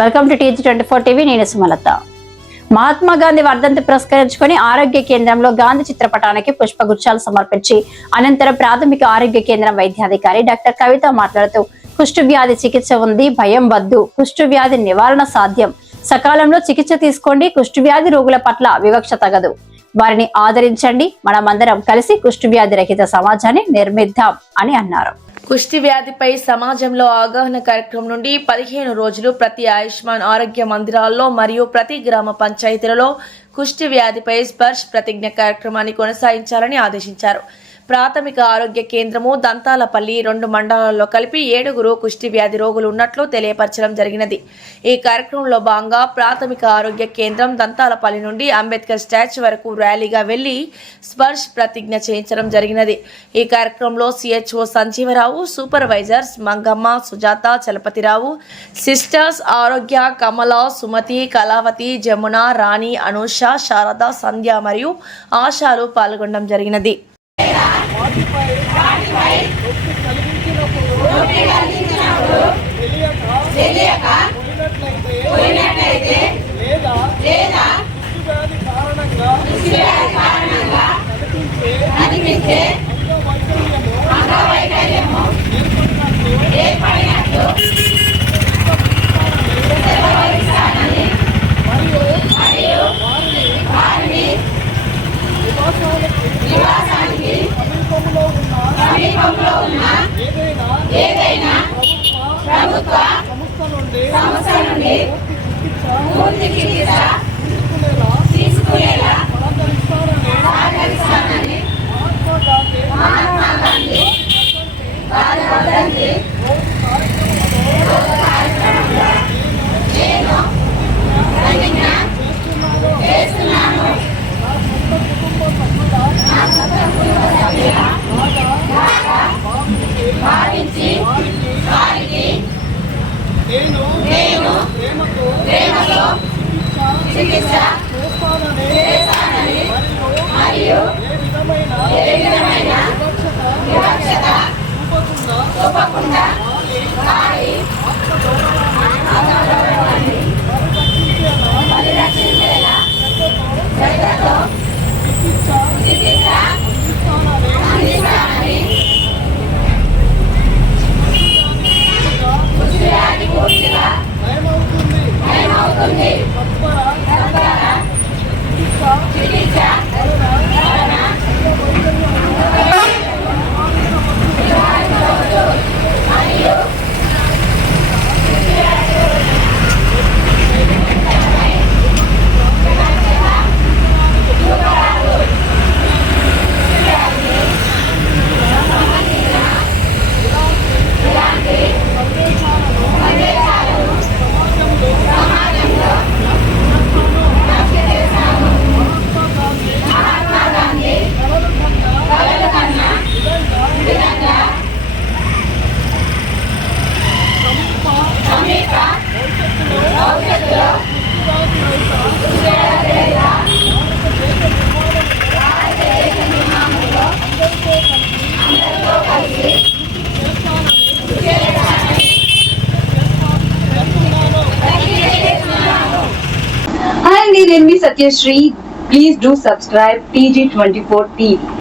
Welcome to TG24 TV. నేను సుమలత. మహాత్మా గాంధీ వర్ధంతి పురస్కరించుకుని ఆరోగ్య కేంద్రంలో గాంధీ చిత్రపటానికి పుష్పగుచ్చాలు సమర్పించి అనంతరం ప్రాథమిక ఆరోగ్య కేంద్రం వైద్యాధికారి డాక్టర్ కవిత మాట్లాడుతూ కుష్టు వ్యాధి చికిత్స ఉంది, భయం వద్దు, కుష్టు వ్యాధి నివారణ సాధ్యం, సకాలంలో చికిత్స తీసుకోండి, కుష్టు వ్యాధి రోగుల పట్ల వివక్ష తగదు, వారిని ఆదరించండి, మనమందరం కలిసి కుష్టు వ్యాధి రహిత సమాజాన్ని నిర్మిద్దాం అని అన్నారు. కుష్టి వ్యాధిపై సమాజంలో అవగాహన కార్యక్రమం నుండి 15 రోజులు ప్రతి ఆయుష్మాన్ ఆరోగ్య మందిరాల్లో మరియు ప్రతి గ్రామ పంచాయతీలలో కుష్టి వ్యాధిపై స్పర్శ్ ప్రతిజ్ఞ కార్యక్రమాన్ని కొనసాగించాలని ఆదేశించారు. ప్రాథమిక ఆరోగ్య కేంద్రము దంతాలపల్లి 2 మండలాల్లో కలిపి 7 కుష్టి వ్యాధి రోగులు ఉన్నట్లు తెలియపరచడం జరిగినది. ఈ కార్యక్రమంలో భాగంగా ప్రాథమిక ఆరోగ్య కేంద్రం దంతాలపల్లి నుండి అంబేద్కర్ స్టాచ్యూ వరకు ర్యాలీగా వెళ్లి స్పర్శ్ ప్రతిజ్ఞ చేయించడం జరిగినది. ఈ కార్యక్రమంలో CHO Sanjeevarao, supervisors Mangamma, Sujatha, Chalapathirao, sisters Arogya, Kamala, Sumathi, Kalavathi, Jamuna, రాణి, అనూష, శారద, సంధ్య మరియు ఆశాలు పాల్గొనడం జరిగినది. ఏదైనా ప్రభుత్వ సంస్థ నుండి పూర్తి చికిత్స తీసుకునేలా సహకరిస్తానని మహాత్మా గాంధీ వారి వర్ధంతి కార్యక్రమంలో నేను ప్రతిజ్ఞ చేస్తున్నాను. నా సొంత కుటుంబ సభ్యుల భావించి వారికి నేను ప్రేమతో చికిత్స చేస్తానని మరియు ఏ విధమైన వివక్షత చూపకుండా వారి ఆత్మగౌరవాన్ని పరిరక్షించేలా శ్రద్ధతో చికిత్స అందిస్తానని నయమవుతుంది. చికిత్స మరియు Hi, నేను మీ Satyasri. Please do subscribe TG24 TV.